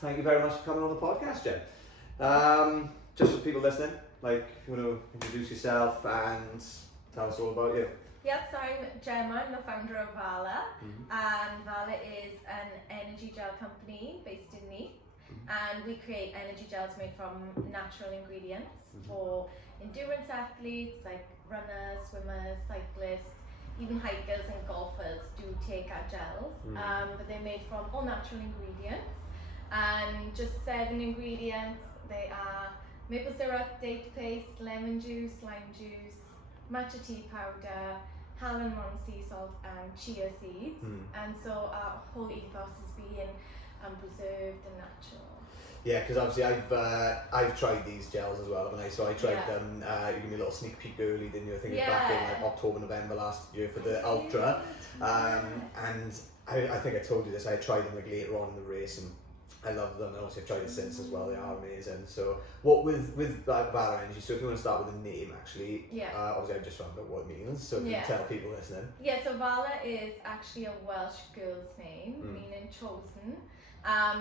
Thank you very much for coming on the podcast, Jen. Just for people listening, like, if you want to introduce yourself and tell us all about you. Yes, I'm Gemma. I'm the founder of Vala, and Vala is an energy gel company based in Neath, and we create energy gels made from natural ingredients for endurance athletes like runners, swimmers, cyclists, even hikers and golfers do take our gels, but they're made from all natural ingredients, and just 7 ingredients. They are maple syrup, date paste, lemon juice, lime juice, matcha tea powder, Halon sea salt, and chia seeds. And so our whole ethos is being preserved and natural. Yeah, because obviously I've tried these gels as well, haven't I? So I tried them. You gave me a little sneak peek early, didn't you? I think it was back in like October, November last year for the Ultra. And I think I told you this. I tried them like later on in the race, and I love them, and also I've tried it since as well. They are amazing. So what with Vala Energy? So if you want to start with the name, actually, obviously I just found out what it means. So if you can tell people listening. Yeah. So Vala is actually a Welsh girl's name, meaning chosen.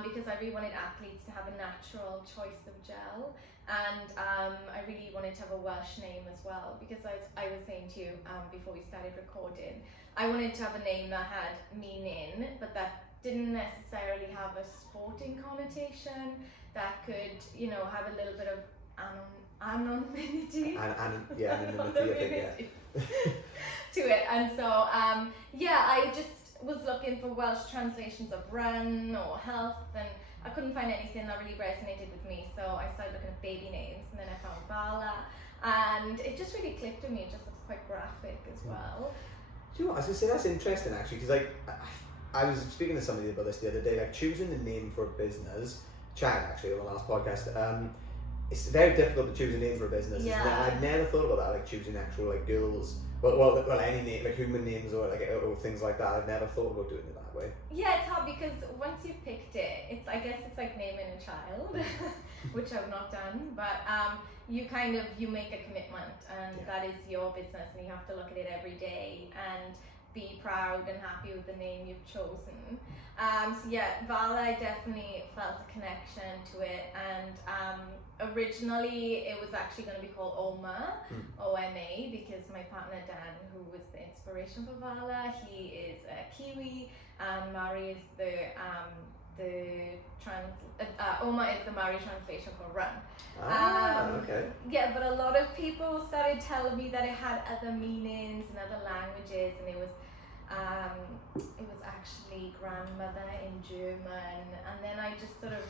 Because I really wanted athletes to have a natural choice of gel, and I really wanted to have a Welsh name as well, because I was saying to you before we started recording, I wanted to have a name that had meaning, but that didn't necessarily have a sporting connotation, that could, you know, have a little bit of anonymity. Anonymity to it. And so, I just was looking for Welsh translations of run or health, and I couldn't find anything that really resonated with me, so I started looking at baby names, and then I found Vala, and it just really clicked with me. It just looks quite graphic as well. Do you know what, I was going to say, that's interesting actually, because like I was speaking to somebody about this the other day, like choosing the name for a business, Chad actually on the last podcast, it's very difficult to choose a name for a business, isn't it? And I've never thought about that, like choosing actual like girls, well any name, like human names or things like that. I've never thought about doing it that way. Yeah, it's hard because once you've picked it, I guess it's like naming a child, which I've not done, but you make a commitment, and that is your business, and you have to look at it every day and be proud and happy with the name you've chosen. Vala, I definitely felt a connection to it, and originally it was actually going to be called Oma, O-M-A, because my partner Dan, who was the inspiration for Vala, he is a Kiwi, and Mari is Oma is the Mari translation for run. Okay. Yeah, but a lot of people started telling me that it had other meanings in other languages, and it was actually grandmother in German, and then I just sort of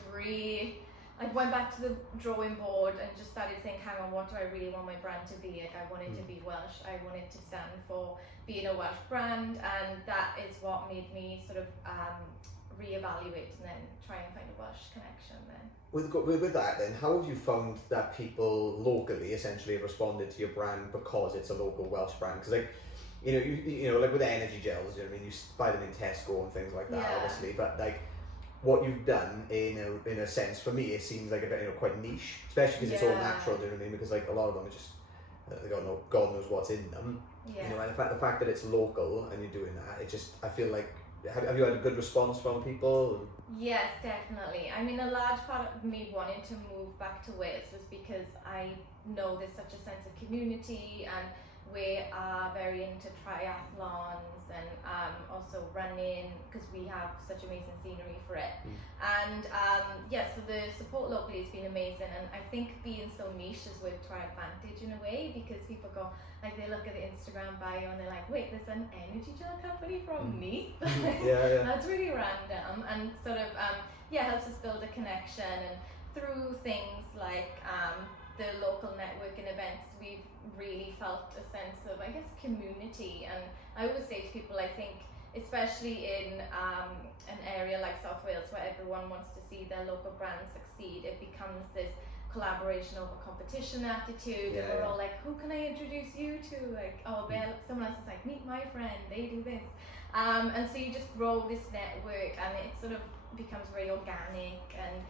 I went back to the drawing board and just started thinking, hang on, what do I really want my brand to be? Like, I wanted to be Welsh. I wanted to stand for being a Welsh brand, and that is what made me sort of reevaluate and then try and find a Welsh connection then. With that then, how have you found that people locally essentially have responded to your brand because it's a local Welsh brand? Because like, you know, like with the energy gels, you know what I mean, you buy them in Tesco and things like that, obviously, but like what you've done in a sense, for me, it seems like a bit, quite niche, especially because it's all natural, do you know what I mean? Because like a lot of them are just, God knows what's in them, you know, and the fact that it's local and you're doing that, I feel like, have you had a good response from people? Yes, definitely. I mean, a large part of me wanting to move back to Wales was because I know there's such a sense of community, and we are very into triathlons and also running, because we have such amazing scenery for it. And so the support locally has been amazing, and I think being so niche has worked to our advantage in a way, because people go, like, they look at the Instagram bio and they're like, wait, there's an energy gel company from Neath? That's really random, and sort of helps us build a connection, and through things like the local networking events, we've really felt a sense of, I guess, community. And I always say to people, I think, especially in an area like South Wales where everyone wants to see their local brand succeed, it becomes this collaboration over competition attitude, and we're all like, who can I introduce you to? Like, someone else is like, meet my friend, they do this. And so you just grow this network, and it sort of becomes very organic and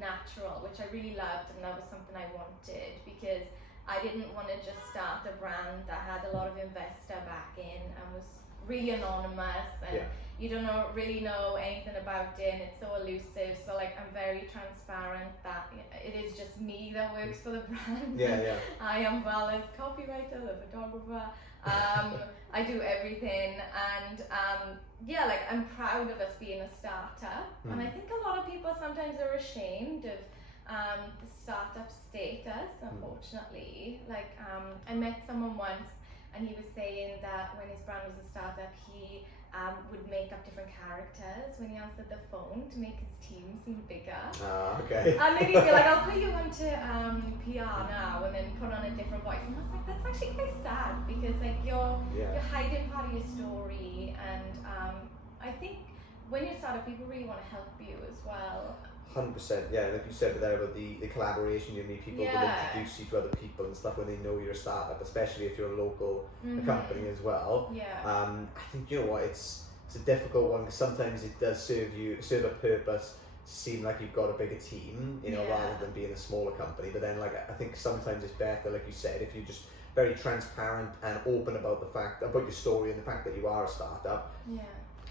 natural, which I really loved, and that was something I wanted, because I didn't want to just start a brand that had a lot of investor backing and was really anonymous, and you don't really know anything about it, and it's so elusive. So like I'm very transparent that it is just me that works for the brand. Yeah. I am Vala's copywriter, the photographer. I do everything, and yeah, like I'm proud of us being a startup. And I think a lot of people sometimes are ashamed of the startup status, unfortunately. Like I met someone once, and he was saying that when his brand was a startup, he would make up different characters when he answered the phone to make his team seem bigger. Okay. And then he'd be like, I'll put you onto PR now, and then put on a different voice. And I was like, that's actually quite sad, because like you're hiding part of your story. And I think when you start up, people really want to help you as well. 100%, yeah, like you said there about the collaboration, you meet people will introduce you to other people and stuff when they know you're a startup, especially if you're a local company as well. I think, you know what, it's a difficult one, because sometimes it does serve a purpose to seem like you've got a bigger team, you know, rather than being a smaller company. But then, like, I think sometimes it's better, like you said, if you're just very transparent and open about your story and the fact that you are a startup.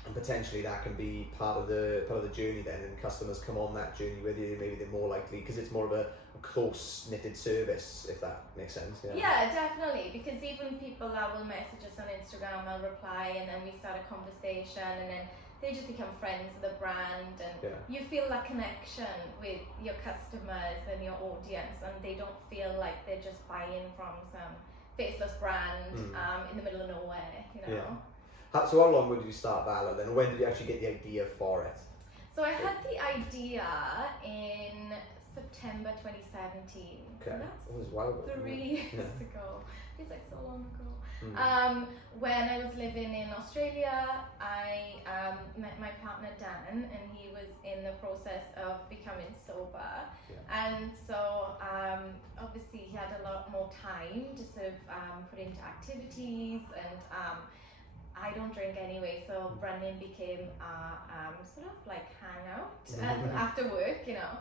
And potentially that can be part of the journey then, and customers come on that journey with you. Maybe they're more likely, because it's more of a close knitted service, if that makes sense. Yeah, definitely, because even people that will message us on Instagram, will reply, and then we start a conversation, and then they just become friends with the brand, and you feel that connection with your customers and your audience, and they don't feel like they're just buying from some faceless brand in the middle of nowhere, you know. So how long would you start Vala then? When did you actually get the idea for it? So I had the idea in September 2017. Okay. So that's was a while ago. 3 years ago. Feels like so long ago. When I was living in Australia, I met my partner Dan, and he was in the process of becoming sober. And so obviously he had a lot more time to sort of put into activities, and I don't drink anyway, so running became sort of like hangout after work, you know.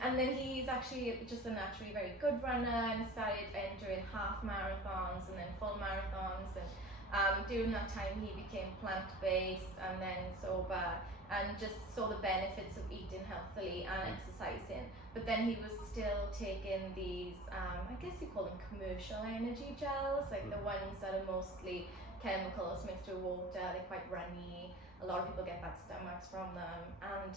And then he's actually just a naturally very good runner, and started entering half marathons and then full marathons. And during that time, he became plant-based and then sober, and just saw the benefits of eating healthily and exercising. But then he was still taking these, I guess you call them commercial energy gels, like the ones that are mostly chemicals mixed with water. They're quite runny. A lot of people get bad stomachs from them, and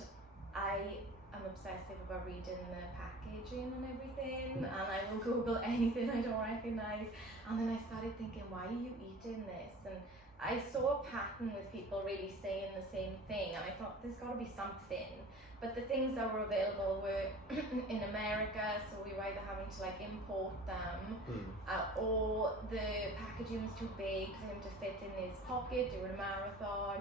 I am obsessive about reading the packaging and everything, and I will Google anything I don't recognize. And then I started thinking, why are you eating this? And I saw a pattern with people really saying the same thing, and I thought there's got to be something. But the things that were available were in America, so we were either having to like import them, or the packaging was too big for him to fit in his pocket during a marathon,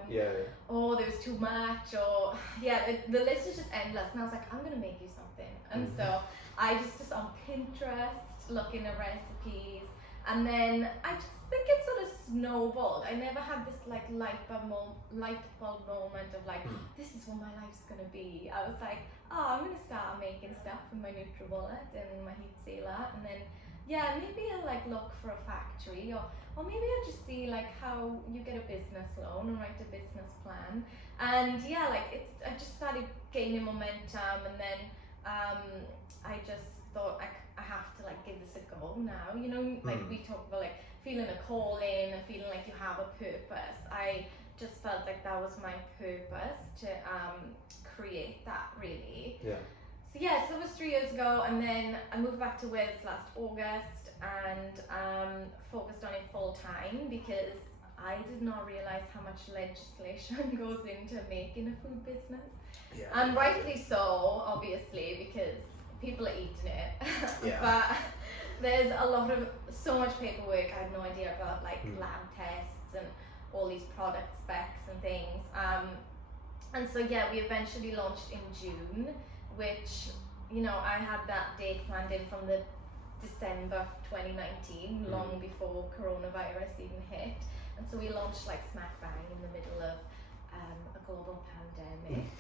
or there was too much, or the list is just endless. And I was like, I'm gonna make you something. And so I just on Pinterest looking at recipes, and then I just think it sort of snowballed. I never had this like light bulb moment of like, this is what my life's gonna be. I was like, I'm gonna start making stuff in my NutriBullet and my heat sealer, and then maybe I'll like look for a factory, or maybe I'll just see like how you get a business loan and write a business plan. And I just started gaining momentum, and then I just thought I have to like give this a go now, you know. Like we talk about like feeling a calling and feeling like you have a purpose. I just felt like that was my purpose, to create that, really. So it was 3 years ago, and then I moved back to Wales last August, and focused on it full time, because I did not realize how much legislation goes into making a food business. And rightly so, obviously, because people are eating it. But there's so much paperwork. I had no idea about like lab tests and all these product specs and things. And so we eventually launched in June, which, you know, I had that date planned in from the December 2019, long before coronavirus even hit. And so we launched like smack bang in the middle of a global pandemic.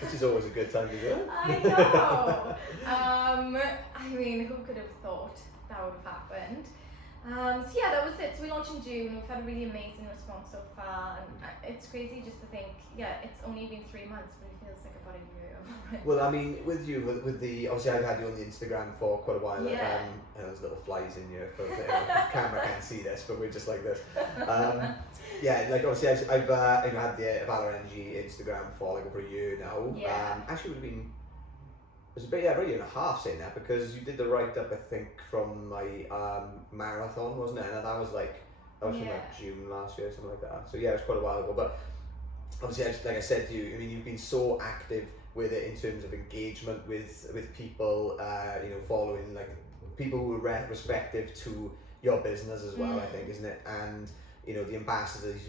Which is always a good time to do it. I know. I mean, who could have thought that would have happened? So that was it. So we launched in June. We've had a really amazing response so far, and it's it's crazy just to think, it's only been 3 months, but it feels like about a year already. Well, I mean, with you, with the, obviously I've had you on the Instagram for quite a while. Yeah. And there's little flies in your, for, camera can't see this, but we're just like this. Yeah, like obviously I've had the Vala Energy Instagram for like over a year now. Yeah. Actually would have been, it was about a year and a half saying that, because you did the write up, I think, from my marathon, wasn't it? And that was from like June last year, something like that. So yeah, it was quite a while ago. But obviously, like I said to you, I mean, you've been so active with it in terms of engagement with people, following like people who are respective to your business as well. I think, isn't it? And the ambassadors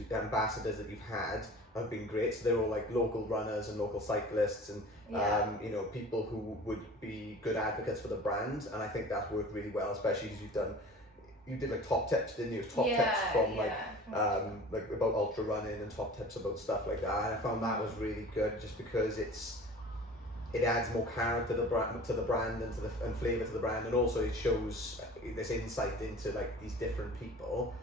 that you've had have been great. So they're all like local runners and local cyclists and people who would be good advocates for the brand. And I think that's worked really well, especially as you did like top tips, didn't you? Top tips from like about ultra running and top tips about stuff like that. And I found that was really good, just because it adds more character to the brand and flavour to the brand, and also it shows this insight into like these different people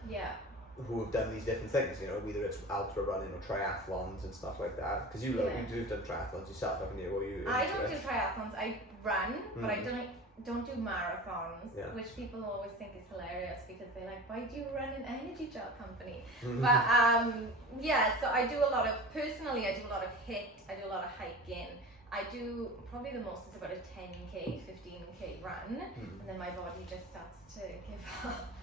who have done these different things, whether it's ultra running or triathlons and stuff like that. Because you've done triathlons yourself, haven't you? I don't do triathlons. I run, but I don't do marathons, which people always think is hilarious, because they're like, why do you run an energy gel company? But so I do a lot of HIIT, I do a lot of hiking. I do probably the most is about a 10k, 15k run, and then my body just starts to give up.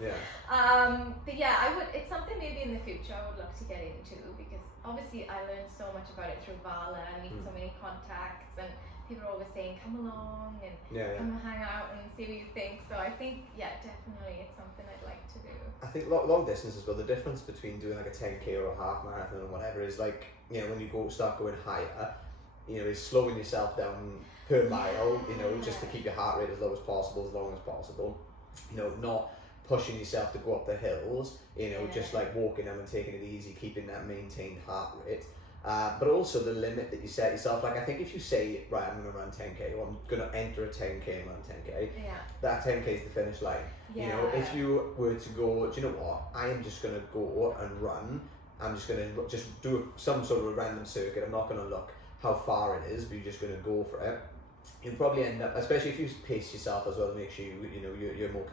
But it's something maybe in the future I would love to get into, because obviously I learned so much about it through Vala and meet so many contacts, and people are always saying come along and come and hang out and see what you think. So I think definitely it's something I'd like to do. I think long distance as well, the difference between doing like a 10k or a half marathon or whatever is like, when you start going higher, is slowing yourself down per mile, just to keep your heart rate as low as possible, as long as possible. Not pushing yourself to go up the hills, just like walking them and taking it easy, keeping that maintained heart rate. But also the limit that you set yourself. Like I think if you say, right, I'm going to run 10k, or I'm going to enter a 10k and run 10k, that 10k is the finish line. If you were to go, do you know what, I am just going to go and run, I'm just going to just do some sort of a random circuit, I'm not going to look how far it is, but you're just going to go for it. You'll probably end up, especially if you pace yourself as well, to make sure you're more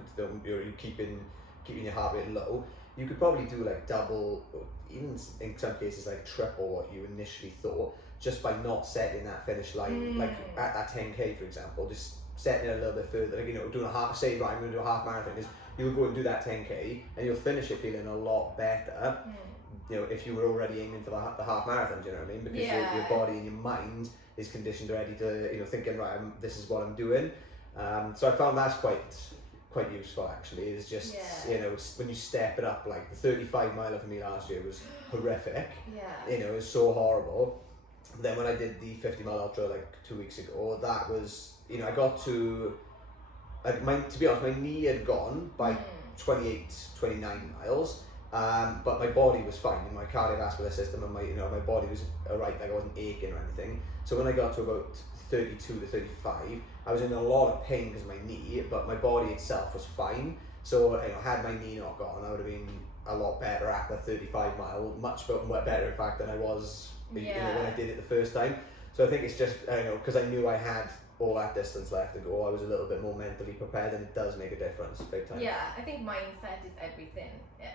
you're keeping your heart rate low. You could probably do like double, even in some cases like triple what you initially thought, just by not setting that finish line. Like at that 10k, for example, just setting it a little bit further. Like, doing a half. Say, right, I'm going to do a half marathon. You'll go and do that 10k, and you'll finish it feeling a lot better. If you were already aiming for the half marathon, do you know what I mean? Because your body and your mind is conditioned already to, thinking, right, this is what I'm doing. So I found that's quite useful, actually. It's just, it's when you step it up, like the 35 miler for me last year was horrific. It was so horrible. Then when I did the 50 mile ultra like 2 weeks ago, that was, I got to, like to be honest, my knee had gone by 28, 29 miles. But my body was fine, in my cardiovascular system, and my body was alright, like I wasn't aching or anything. So when I got to about 32 to 35, I was in a lot of pain because of my knee, but my body itself was fine. So had my knee not gone, I would have been a lot better at the 35 mile, much better in fact than I was when I did it the first time. So I think it's just, because I knew I had all that distance left to go, I was a little bit more mentally prepared, and it does make a difference, big time. I think mindset is everything.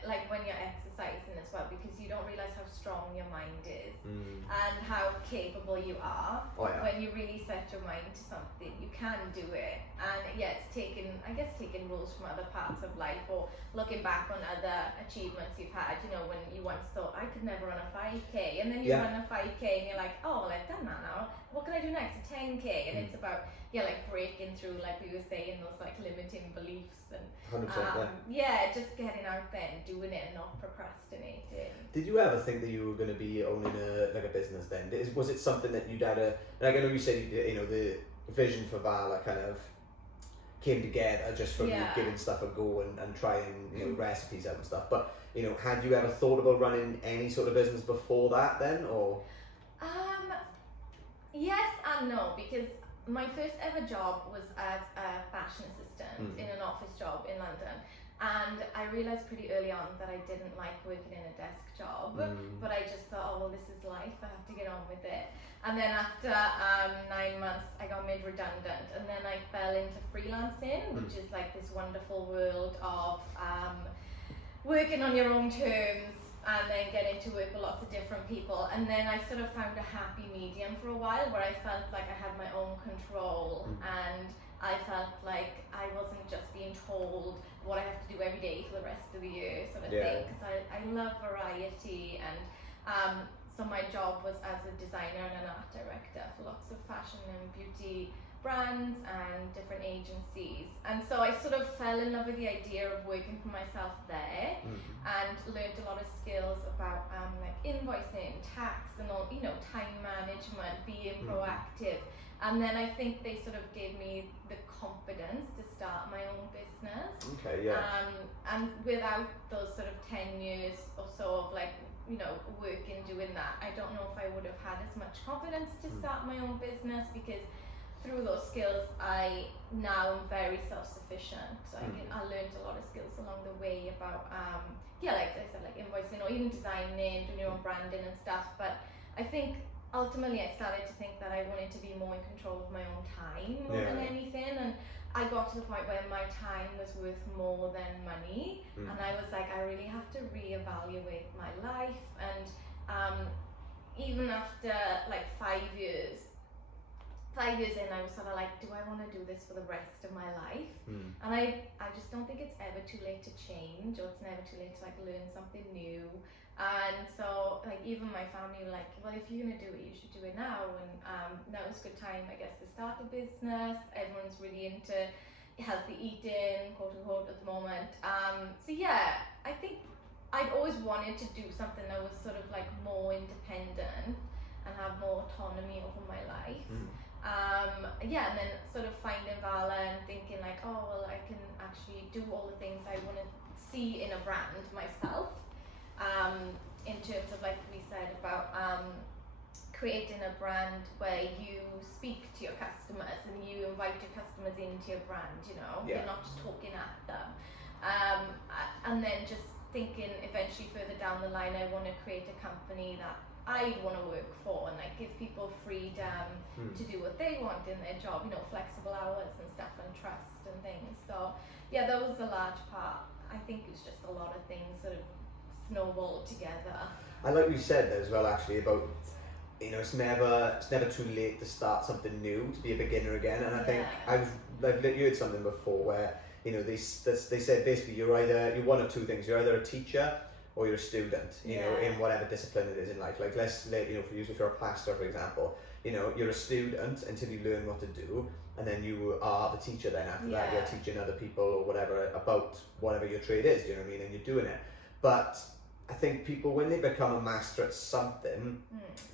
Like when you're exercising as well, because you don't realize how strong your mind is and how capable you are. When you really set your mind to something, you can do it. And it's taking rules from other parts of life, or looking back on other achievements you've had. When you once thought, I could never run a 5k, and then you run a 5k and you're like, oh, well, I've done that now, what can I do next? A 10k. And it's about like breaking through, like we were saying, those like limiting beliefs, and 100%, just getting out there and doing it and not procrastinating. Did you ever think that you were going to be owning a business then? Was it something that you'd had like I know you said the vision for Vala kind of came together just from you giving stuff a go and trying recipes out and stuff, but had you ever thought about running any sort of business before that then, or? Yes and no, because my first ever job was as a fashion assistant in an office job in London, and I realised pretty early on that I didn't like working in a desk job, but I just thought, oh well, this is life, I have to get on with it. And then after 9 months, I got made redundant, and then I fell into freelancing, which is like this wonderful world of working on your own terms and then getting to work with lots of different people. And then I sort of found a happy medium for a while where I felt like I had my own control, and I felt like I wasn't just being told what I have to do every day for the rest of the year sort of thing, because I love variety. And so my job was as a designer and an art director for lots of fashion and beauty brands and different agencies. And so I sort of fell in love with the idea of working for myself there, and learned a lot of skills about like invoicing, tax, and all, you know, time management, being proactive. And then I think they sort of gave me the confidence to start my own business. Okay, yeah. And without those sort of 10 years or so of like, you know, working doing that, I don't know if I would have had as much confidence to start my own business, because through those skills I now am very self-sufficient. So I learned a lot of skills along the way about like I said, like invoicing or even designing, doing your own branding and stuff. But I think ultimately I started to think that I wanted to be more in control of my own time more than anything, and I got to the point where my time was worth more than money, and I was like, I really have to reevaluate my life. And even after like 5 years in, I was sort of like, do I want to do this for the rest of my life? And I just don't think it's ever too late to change, or it's never too late to like learn something new. And so like even my family were like, well, if you're gonna do it, you should do it now. And now is a good time, I guess, to start a business. Everyone's really into healthy eating, quote unquote, at the moment. So yeah, I think I'd always wanted to do something that was sort of like more independent and have more autonomy over my life. And then sort of finding Vala and thinking like, oh well, I can actually do all the things I want to see in a brand myself. In terms of, like we said, about creating a brand where you speak to your customers and you invite your customers into your brand, you know, you're not just talking at them. And then just thinking eventually further down the line, I want to create a company that I want to work for and like give people freedom to do what they want in their job, you know, flexible hours and stuff, and trust and things. So yeah, that was a large part. I think it's just a lot of things sort of snowballed together. I like what you said there as well, actually, about, you know, it's never too late to start something new, to be a beginner again. And I think I've heard something before where, you know, they said basically you're one of two things. You're either a teacher or you're a student, you know, in whatever discipline it is in life. Like you know, if you're a plasterer, for example, you know, you're a student until you learn what to do, and then you are the teacher. Then after that, you're teaching other people or whatever about whatever your trade is. Do you know what I mean? And you're doing it. But I think people, when they become a master at something,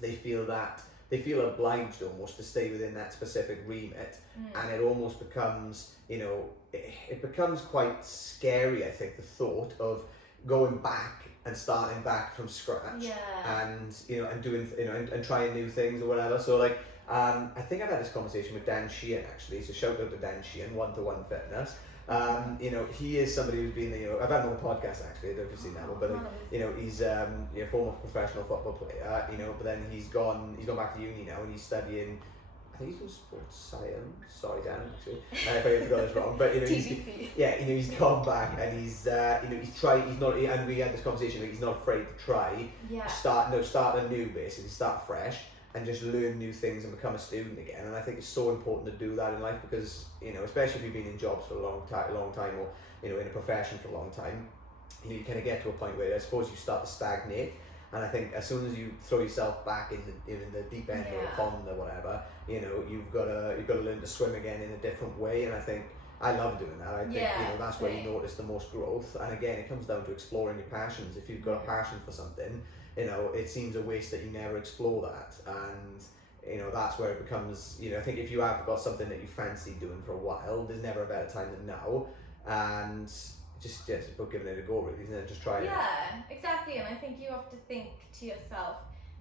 they feel obliged almost to stay within that specific remit, and it almost becomes, you know, it becomes quite scary. I think the thought of going back and starting back from scratch, and you know, and doing, you know, and trying new things or whatever. So like, I think I've had this conversation with Dan Sheehan actually. So shout out to Dan Sheehan, One-to-One Fitness. You know, he is somebody who's been, you know, I've had him on a podcast actually, I don't know if you've seen that one, but you know, he's a former professional football player, you know, but then he's gone back to uni now, and he's studying, I think he's doing sports science. Sorry, Dan, actually, if I got this wrong, but you know, he's gone back, and he's you know, he's not, and we had this conversation, like, he's not afraid to try, start anew, basically, start fresh, and just learn new things and become a student again. And I think it's so important to do that in life, because, you know, especially if you've been in jobs for a long time, or, you know, in a profession for a long time, you know, you kind of get to a point where I suppose you start to stagnate. And I think as soon as you throw yourself back in the deep end or the pond or whatever, you know, you've got to learn to swim again in a different way. And I think I love doing that. I think, you know, that's where you notice the most growth. And again, it comes down to exploring your passions. If you've got a passion for something, you know, it seems a waste that you never explore that. And, you know, that's where it becomes, you know, I think if you have got something that you fancy doing for a while, there's never a better time than now. And just about giving it a go, really, isn't it? Just try it. Yeah, exactly. And I think you have to think to yourself,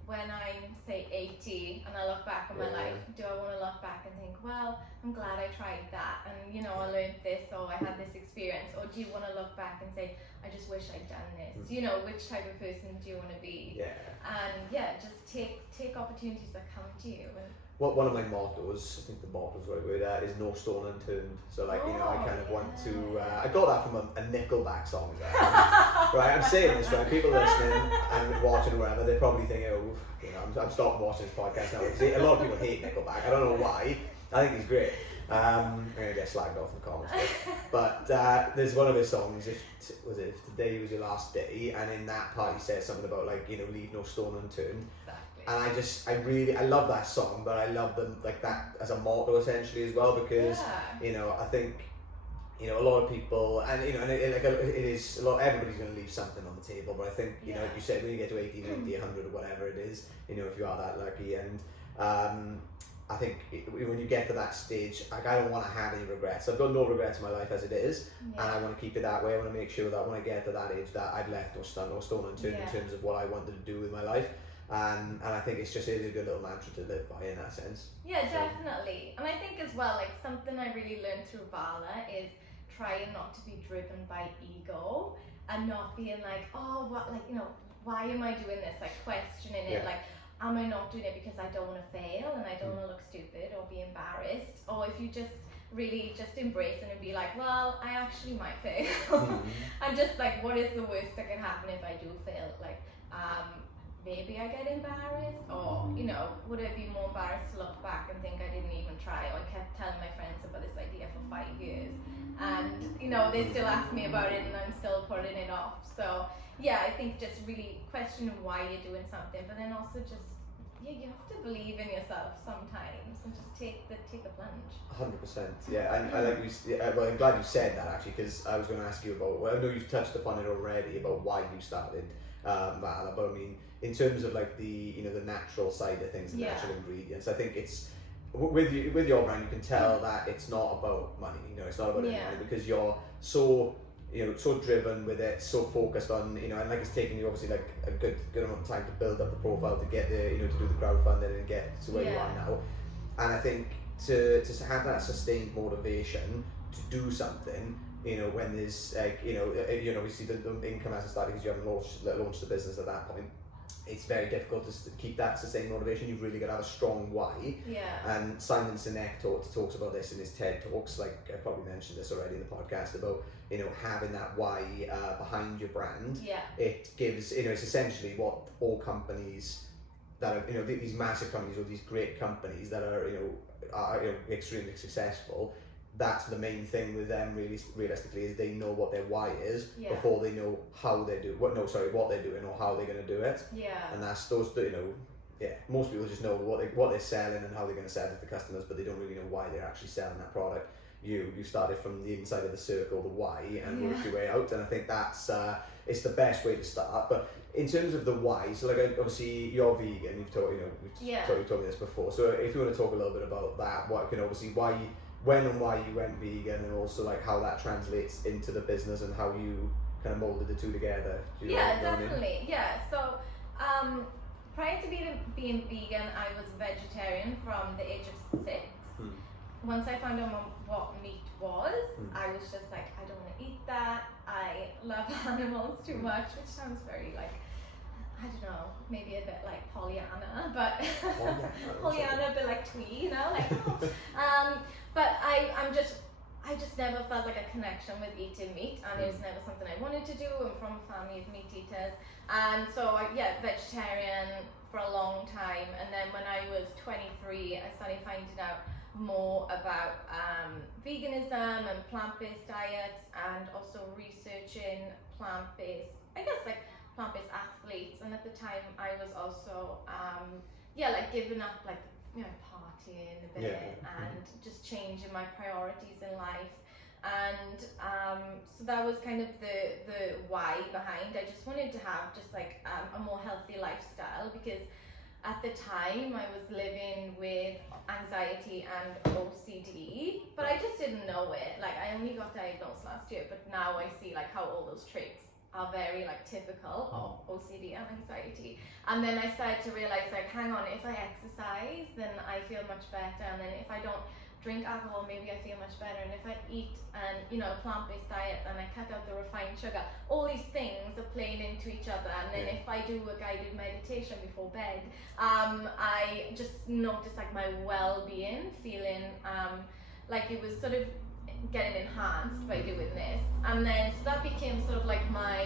when I'm say 80 and I look back on my life, do I want to look back and think, well, I'm glad I tried that, and you know, I learned this, or I had this experience? Or do you want to look back and say, I just wish I'd done this? You know, which type of person do you want to be? And just take opportunities that come to you. And one of my mottos, I think the motto's the right word, is no stone unturned. So like, you know, I kind of want to, I got that from a Nickelback song. Right, I'm saying this, right, people listening and watching or whatever, they're probably thinking, oh, you know, I'm stopping watching this podcast now. Because a lot of people hate Nickelback. I don't know why. I think he's great. I'm going to get slagged off in the comments. But there's one of his songs, if today was your last day, and in that part he says something about like, you know, leave no stone unturned. And I love that song, but I love them like that as a motto essentially as well, because you know, I think, you know, a lot of people, and you know, and it is a lot, everybody's going to leave something on the table, but I think, you know, like you said, when you get to 80, 90, 100 or whatever it is, you know, if you are that lucky, and I think when you get to that stage, like, I don't want to have any regrets. I've got no regrets in my life as it is, and I want to keep it that way. I want to make sure that when I get to that age that I've left no stone unturned in terms of what I wanted to do with my life. And I think it's just a good little mantra to live by in that sense. Yeah, definitely. And I think as well, like something I really learned through Vala is trying not to be driven by ego, and not being like, oh, what, like, you know, why am I doing this? Like questioning it, like, am I not doing it because I don't want to fail and I don't want to look stupid or be embarrassed? Or if you just really just embrace it and be like, well, I actually might fail. And just like, what is the worst that can happen if I do fail? Like, maybe I get embarrassed, or, you know, would I be more embarrassed to look back and think I didn't even try? Or I kept telling my friends about this idea for 5 years, and, you know, they still ask me about it and I'm still putting it off. So yeah, I think just really questioning why you're doing something, but then also just, you have to believe in yourself sometimes and just take a plunge. 100%, yeah. And I like you. Well, I'm glad you said that actually, because I was going to ask you about. Well, I know you've touched upon it already about why you started Vala, but I mean, in terms of like the, you know, the natural side of things, the natural ingredients, I think it's with your brand, you can tell that it's not about money. You know, it's not about any money, because you're so, you know, so driven with it, so focused on, you know, and like it's taken you obviously like a good amount of time to build up the profile, to get there, you know, to do the crowdfunding and get to where you are now. And I think to have that sustained motivation to do something, you know, when there's like, you know, obviously the income hasn't started because you haven't launched the business at that point. It's very difficult to keep that sustained motivation. You've really got to have a strong why. And Simon Sinek talks about this in his TED Talks. Like I've probably mentioned this already in the podcast about, you know, having that why behind your brand. It gives, you know, it's essentially what all companies that are, you know, these massive companies or these great companies that are, you know, extremely successful. That's the main thing with them, really, realistically, is they know what their why is before they know how they do what they're doing or how they're going to do it. And that's those, you know, most people just know what they're selling and how they're going to sell it to customers, but they don't really know why they're actually selling that product. You started from the inside of the circle, the why, and worked your way out, and I think that's it's the best way to start. But in terms of the why, so like obviously you're vegan, you've told me this before. So if you want to talk a little bit about that, what can obviously when and why you went vegan, and also like how that translates into the business and how you kind of molded the two together. Definitely. Yeah. So prior to being vegan, I was vegetarian from the age of 6. Once I found out what meat was, I was just like, I don't want to eat that. I love animals too much, which sounds very like, I don't know, maybe a bit like Pollyanna, but Pollyanna, a bit like twee, you know, like. But I just never felt like a connection with eating meat, and it was never something I wanted to do. I'm from a family of meat eaters, and so vegetarian for a long time. And then when I was 23, I started finding out more about veganism and plant-based diets, and also researching plant-based, I guess like plant-based athletes. And at the time I was also like giving up, like, you know, partying a bit and just changing my priorities in life. And so that was kind of the why behind. I just wanted to have just like a more healthy lifestyle, because at the time I was living with anxiety and OCD, but I just didn't know it. Like I only got diagnosed last year, but now I see like how all those traits are very like typical of OCD and anxiety. And then I started to realize, like, hang on, if I exercise, then I feel much better. And then if I don't drink alcohol, maybe I feel much better. And if I eat and, you know, plant-based diet and I cut out the refined sugar, all these things are playing into each other. And then if I do a guided meditation before bed, I just noticed like my well-being feeling like it was sort of getting enhanced by doing this. And then so that became sort of like my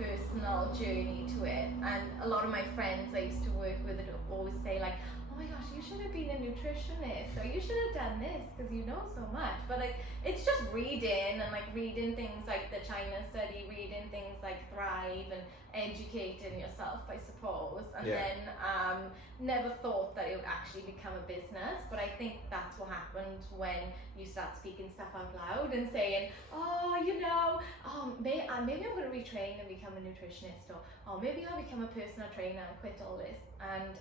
personal journey to it. And a lot of my friends I used to work with would always say like, oh my gosh, you should have been a nutritionist, or you should have done this because you know so much. But like, it's just reading and like reading things like the China study, reading things like Thrive, and educating yourself, I suppose. And then never thought that it would actually become a business. But I think that's what happened when you start speaking stuff out loud and saying, oh, you know, maybe I'm going to retrain and become a nutritionist, or maybe I'll become a personal trainer and quit all this. And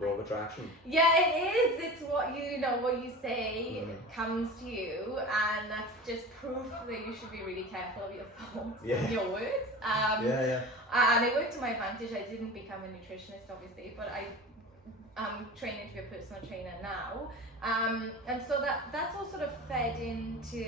law of attraction. Yeah, it is. It's what you know, what you say comes to you, and that's just proof that you should be really careful of your thoughts and your words. And it worked to my advantage. I didn't become a nutritionist, obviously, but I'm training to be a personal trainer now. And so that's all sort of fed into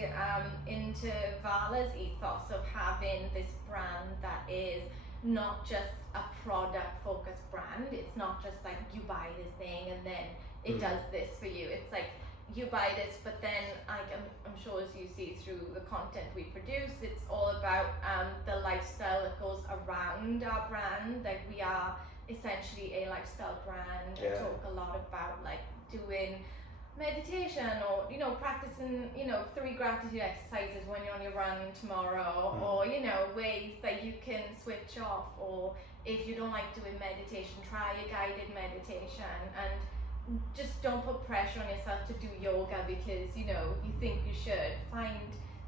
Vala's ethos of having this brand that is not just a product focused brand. It's not just like you buy this thing and then it does this for you. It's like you buy this, but then I'm sure as you see through the content we produce, it's all about the lifestyle that goes around our brand. Like, we are essentially a lifestyle brand. I talk a lot about like doing meditation, or, you know, practicing, you know, 3 gratitude exercises when you're on your run tomorrow, or, you know, ways that you can switch off. Or if you don't like doing meditation, try a guided meditation. And just don't put pressure on yourself to do yoga because, you know, you think you should. Find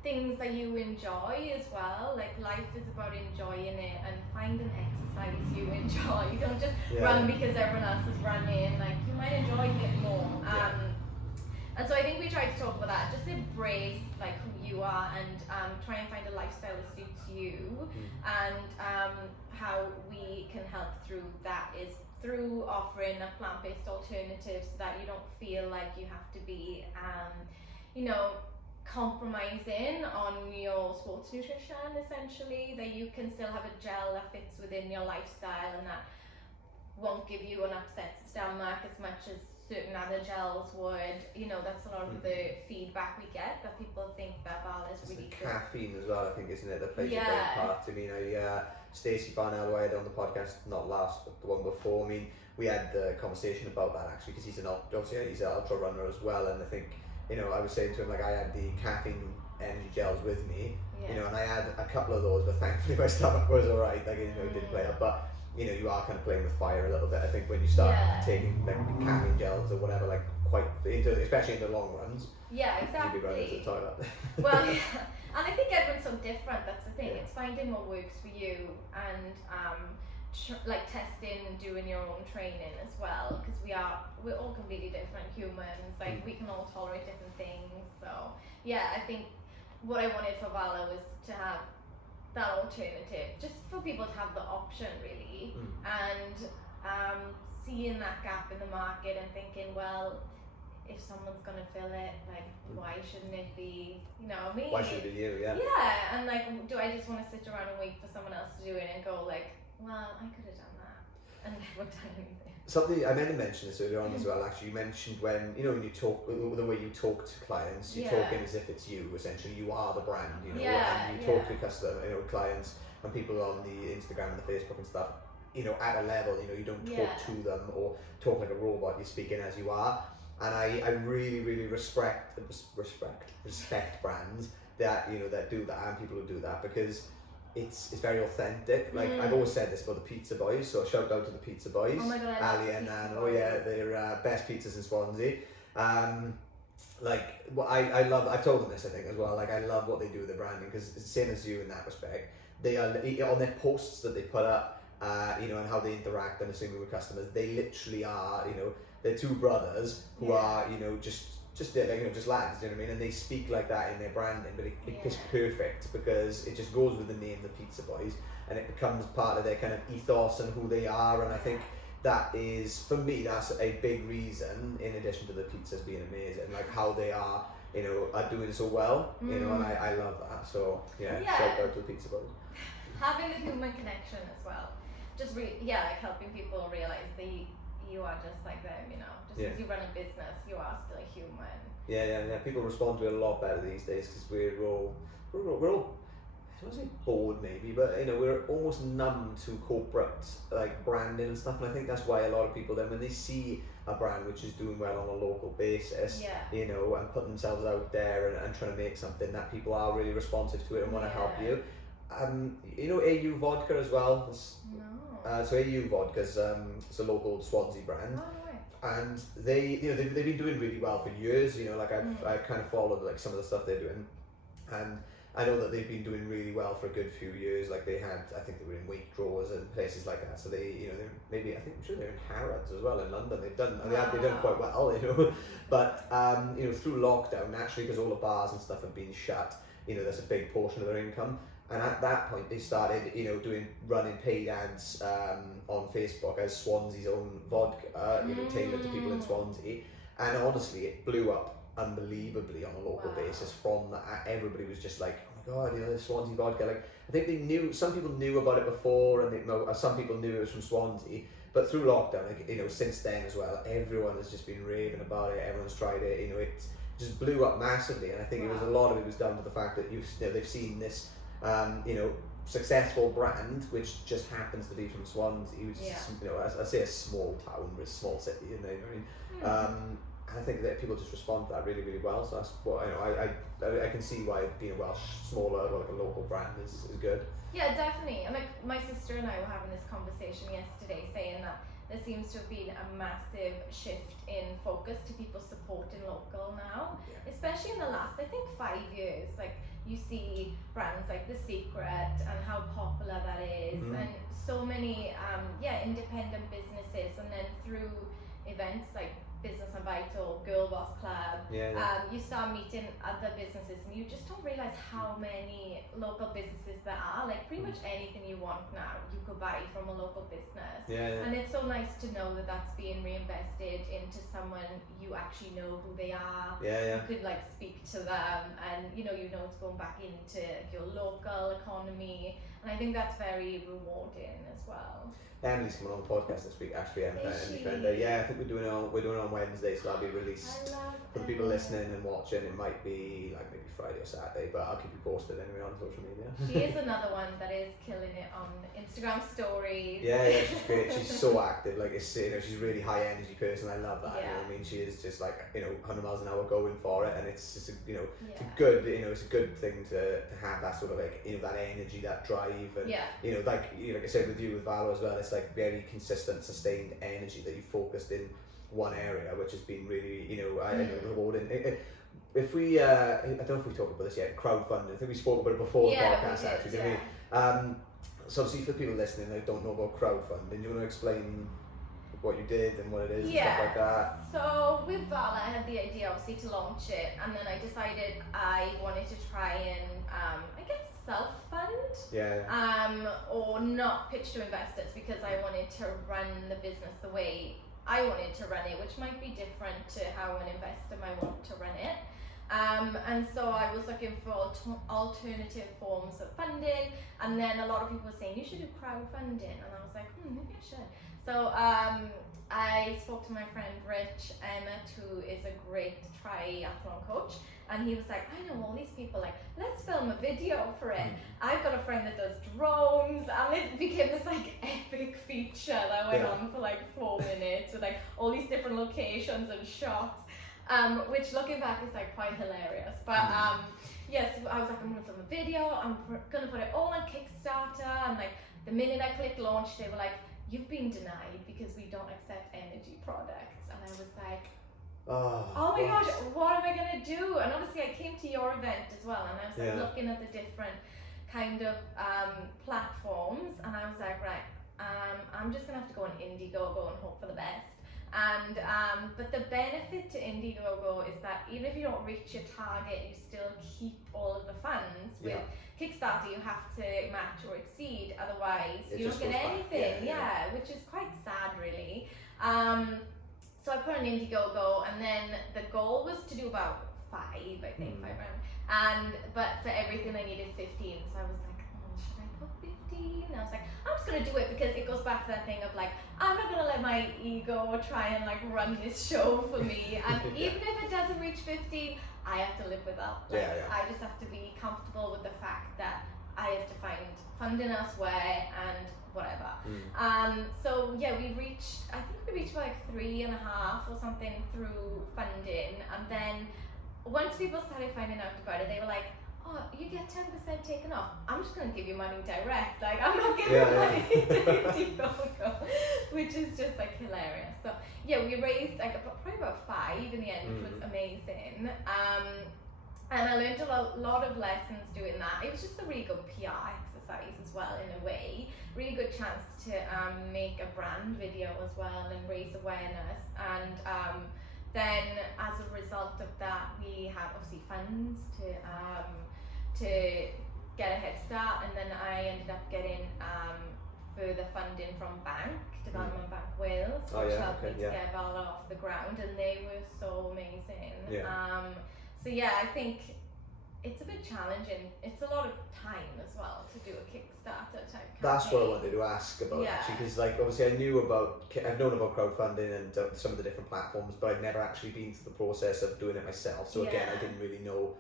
things that you enjoy as well. Like, life is about enjoying it, and find an exercise you enjoy. You don't just run because everyone else is running. Like, you might enjoy it more. And so I think we tried to talk about that. Just embrace like who you are, and try and find a lifestyle that suits you. And how we can help through that is through offering a plant-based alternative, so that you don't feel like you have to be, you know, compromising on your sports nutrition, essentially. That you can still have a gel that fits within your lifestyle and that won't give you an upset stomach as much as certain other gels would. You know, that's a lot of the feedback we get, that people think that Vala is really good. Caffeine as well, I think, isn't it? That plays a big part. I mean, Stacey Farnell, who I had on the podcast, not last, but the one before, I mean, we had the conversation about that actually, because he's an ultra runner as well. And I think, you know, I was saying to him, like, I had the caffeine energy gels with me, you know, and I had a couple of those, but thankfully my stomach was alright. Like, you know, it didn't play up, but you know, you are kind of playing with fire a little bit. I think when you start taking like caffeine gels or whatever, like quite into, especially in the long runs. Yeah, exactly. You'll be running to the toilet. Well, and I think everyone's so different. That's the thing. It's finding what works for you, and like testing and doing your own training as well, because we're all completely different humans. Like, we can all tolerate different things. So yeah, I think what I wanted for Vala was to have that alternative, just for people to have the option, really. And seeing that gap in the market and thinking, well, if someone's gonna fill it, like, why shouldn't it be, you know, me? Why should it be you? Yeah, and like, do I just want to sit around and wait for someone else to do it and go like, well, I could have done that and never done anything? Something I meant to mention this earlier on as well. Actually, you mentioned when, you know, when you talk, the way you talk to clients, you're talking as if it's you. Essentially, you are the brand. You know, and you talk to customer, you know, clients and people on the Instagram and the Facebook and stuff. You know, at a level, you know, you don't talk to them or talk like a robot. You're speaking as you are. And I really, really respect brands that, you know, that do that, and people who do that, because it's very authentic. Like, I've always said this about the Pizza Boys, so shout out to the Pizza Boys. Oh my God, Ali and Nan. Oh yeah, they're best pizzas in Swansea. Like, what I love, I've told them this, I think, as well. Like, I love what they do with their branding, because it's the same as you in that respect. They are on their posts that they put up, you know, and how they interact, and assuming with customers. They literally are, you know, they're two brothers who are, you know, just just just lads, you know what I mean, and they speak like that in their branding, but it's perfect because it just goes with the name, the Pizza Boys, and it becomes part of their kind of ethos and who they are. And I think that is, for me, that's a big reason, in addition to the pizzas being amazing, like how they are doing so well, and I love that. So shout out to the Pizza Boys. Having a human connection as well, just like helping people realize you are just like them, just because you run a business, you are still a human. Yeah. People respond to it a lot better these days because we're all I don't want to say bored maybe, but we're almost numb to corporate like branding and stuff, and I think that's why a lot of people then when they see a brand which is doing well on a local basis, and putting themselves out there and trying to make something, that people are really responsive to it and want to help you. AU Vodka as well. No. So AU Vodka's it's a local Swansea brand. Oh, right. And they've been doing really well for years. I've kind of followed like some of the stuff they're doing, and I know that they've been doing really well for a good few years. Like I think they were in Waitrose and places like that. So they're I'm sure they're in Harrods as well in London. They've done quite well, But through lockdown, naturally, because all the bars and stuff have been shut, that's a big portion of their income. And at that point, they started, running paid ads on Facebook as Swansea's own vodka, tailored to people in Swansea. And honestly, it blew up unbelievably on a local basis from that. Everybody was just like, oh my god, the Swansea vodka. Like, I think some people knew about it before, and some people knew it was from Swansea. But through lockdown, since then as well, everyone has just been raving about it. Everyone's tried it. It just blew up massively. And I think a lot of it was down to the fact that they've seen this. Successful brand which just happens to be from Swansea, which is I say a small town or a small city, and I think that people just respond to that really, really well. So that's what I can see why being a Welsh smaller or like a local brand is good. Yeah, definitely. And like my sister and I were having this conversation yesterday, saying that there seems to have been a massive shift in focus to people supporting local now, especially in the last, I think, 5 years. Like, you see brands like The Secret and how popular that is, and so many independent businesses, and then through events like Business and Vital, Girl Boss Club, you start meeting other businesses, and you just don't realize how many local businesses there are. Like, pretty much anything you want now you could buy from a local business, and it's so nice to know that that's being reinvested into someone you actually know who they are. You could like speak to them, and it's going back into your local economy, and I think that's very rewarding as well. Emily's coming on the podcast this week, actually. Emily Fender. I think we're doing it on Wednesday, so that'll be released for the people listening and watching. It might be like maybe Friday or Saturday, but I'll keep you posted anyway on social media. She is another one that is killing it on Instagram stories. She's great. She's so active. Like, she's a really high energy person. I love that. I mean, she is just like 100 miles an hour going for it, and it's just it's a good it's a good thing to have that sort of like that energy, that drive, and like I said with you with Vala as well. It's like very consistent, sustained energy that you focused in one area, which has been really rewarding. If we I don't know if we talked about this yet, crowdfunding. I think we spoke about it before the podcast, actually, didn't we? So obviously for people listening that don't know about crowdfunding, do you want to explain what you did and what it is and stuff like that? So with Vala, I had the idea obviously to launch it, and then I decided I wanted to try and I guess self-fund, or not pitch to investors, because I wanted to run the business the way I wanted to run it, which might be different to how an investor might want to run it. And so I was looking for alternative forms of funding, and then a lot of people were saying you should do crowdfunding, and I was like, maybe I should. So I spoke to my friend Rich Emmett, who is a great triathlon coach, and he was like, I know all these people, like, let's film a video for it. I've got a friend that does drones, and it became this like epic feature that went on for like 4 minutes with like all these different locations and shots, which looking back is like quite hilarious. But yes, I was like, I'm gonna film a video, I'm gonna put it all on Kickstarter, and like the minute I clicked launch, they were like, you've been denied because we don't accept energy products. And I was like, oh my gosh, what am I gonna do? And obviously I came to your event as well, and I was like looking at the different kind of platforms, and I was like, right, I'm just gonna have to go on Indiegogo and hope for the best. And but the benefit to Indiegogo is that even if you don't reach your target, you still keep all of the funds. With Kickstarter, you have to match or exceed, otherwise you don't get anything. Which is quite sad, really. So I put on Indiegogo, and then the goal was to do about 5, I think, 5 rounds. But for everything I needed 15, so I was like, should I put 15? And I was like, I'm just gonna do it, because it goes back to that thing of like, I'm not gonna let my ego try and like run this show for me. And even if it doesn't reach 15, I have to live with that. Like, I just have to be comfortable with the fact that I have to find funding elsewhere and whatever. So yeah, I think we reached like 3.5 or something through funding, and then once people started finding out about it, they were like, oh, you get 10% taken off. I'm just gonna give you money direct. Like, I'm not giving money to Indiegogo, which is just like hilarious. So yeah, we raised like probably about 5 in the end, which was amazing. And I learned a lot of lessons doing that. It was just a really good PR exercise as well, in a way. Really good chance to make a brand video as well and raise awareness. And then as a result of that, we had obviously funds to get a head start, and then I ended up getting further funding from Development Bank Wales, which helped me to get Vala off the ground, and they were so amazing. So yeah, I think it's a bit challenging. It's a lot of time as well to do a Kickstarter type campaign. That's what I wanted to ask about, actually, because like obviously I've known about crowdfunding and some of the different platforms, but I've never actually been through the process of doing it myself. So again, I didn't really know,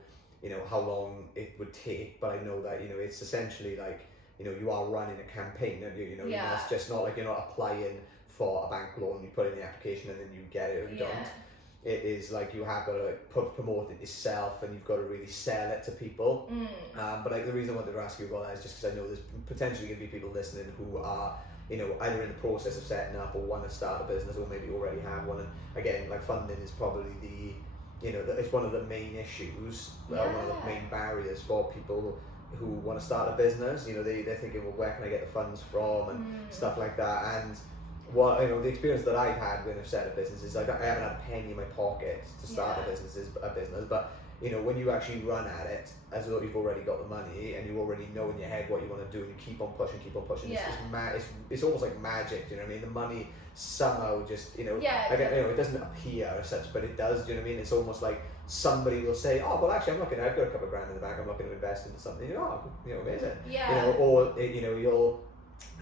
how long it would take, but I know that, it's essentially like, you are running a campaign, and it's just not like you're not applying for a bank loan, you put in the application and then you get it or you don't. It is like you have got to promote it yourself, and you've got to really sell it to people. But like, the reason I wanted to ask you about that is just because I know there's potentially going to be people listening who are, either in the process of setting up or want to start a business, or maybe already have one. And again, like, funding is probably it's one of the main issues, one of the main barriers for people who want to start a business. They're thinking, well, where can I get the funds from, and stuff like that. And the experience that I've had when I've set a business is like, I haven't had a penny in my pocket to start a business, but when you actually run at it as though you've already got the money and you already know in your head what you want to do, and you keep on pushing, it's almost like magic. Do you know what I mean? The money somehow just it doesn't appear as such, but it does. Do you know what I mean? It's almost like somebody will say, oh well, actually I've got a couple of grand in the bank, I'm looking to invest into something. Amazing. Or you'll,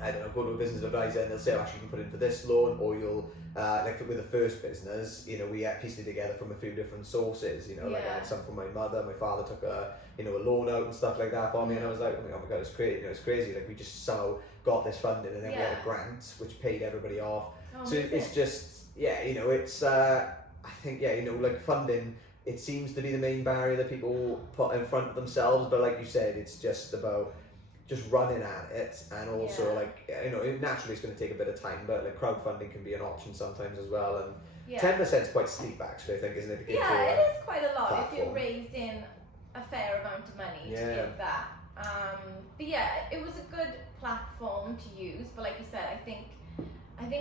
I don't know, go to a business advisor and they'll say, oh, actually you can put in for this loan, or you'll like with the first business, we pieced it together from a few different sources. Like I had some from my mother, my father took a loan out and stuff like that for me, and I was like, oh my god, it's crazy. It's crazy. Like, we just somehow got this funding, and then we had a grant which paid everybody off. So it's just it's I think like funding, it seems to be the main barrier that people put in front of themselves, but like you said, it's just about just running at it, and also naturally it's going to take a bit of time, but like crowdfunding can be an option sometimes as well. And 10% is quite steep, actually, I think, isn't it? It is quite a lot platform. If you're raised in a fair amount of money to give that. But it was a good platform to use, but like you said, I think